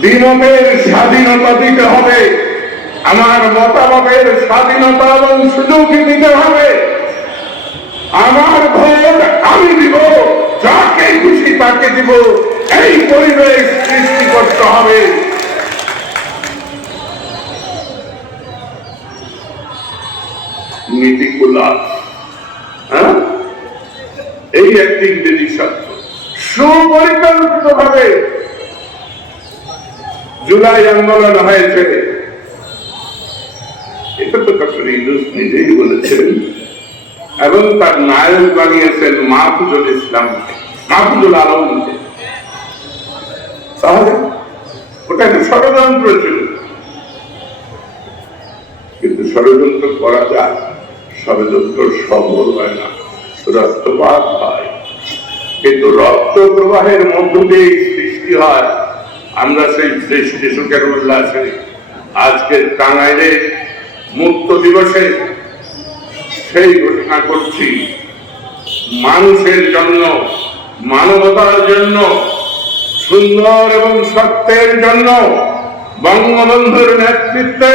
দ্বিমতের স্বাধীনতা দিতে হবে, আমার মতামতের স্বাধীনতা এবং সুযোগ দিতে হবে। আমার ভোট আমি দিব, যাকে খুশি তাকে দিব, এই পরিবেশ সৃষ্টি করতে হবে। নীতিকুলার এই একটি ইংরেজি শব্দ। সুপরিকল্পিত ভাবে জুলাই আন্দোলন হয়েছে, এটা তো ডক্টর ইউনূস নিজেই বলেছেন এবং তার নায়ক বানিয়েছেন মাহফুজুল আলমকে। তাহলে ওটা একটা ষড়যন্ত্র ছিল, কিন্তু ষড়যন্ত্র করা যায়, ষড়যন্ত্র সফল হয় না, রক্তপাত হয়। কিন্তু রক্ত প্রবাহের মধ্য দিয়ে সৃষ্টি হয়। আমরা সেই সৃষ্টি সুখের উল্লাসে আজকে টাঙ্গাইলে মুক্ত দিবসে সেই ঘোষণা করছি, মানুষের জন্য, মানবতার জন্য, সুন্দর এবং সত্যের জন্য বঙ্গবন্ধুর নেতৃত্বে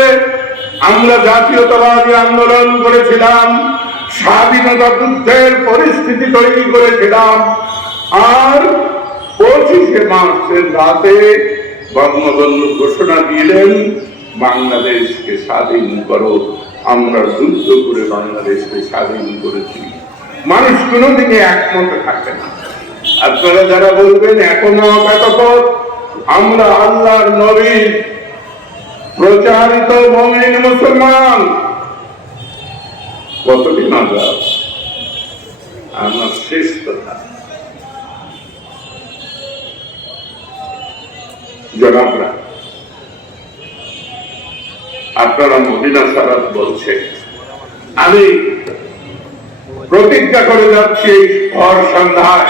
আমরা জাতীয়তাবাদী আন্দোলন করেছিলাম, স্বাধীনতা যুদ্ধের পরিস্থিতি তৈরি করেছিলাম। আর 25শে মার্চের রাতে বঙ্গবন্ধু ঘোষণা দিলেন, বাংলাদেশকে স্বাধীন করো। আমরা যুদ্ধ করে বাংলাদেশকে স্বাধীন করেছি। মানুষ কোনোদিনই একমত থাকে না। আপনারা যারা বলবেন এখনো এতপথ, আমরা আল্লাহর নবী প্রচারিত মুমিন মুসলমান, কতটি মাযহাব। আমার শেষ কথা, জনাবরা, আপনারা মদিনা সারাত বলছে, আমি প্রতিজ্ঞা করে যাচ্ছি এই সন্ধ্যায়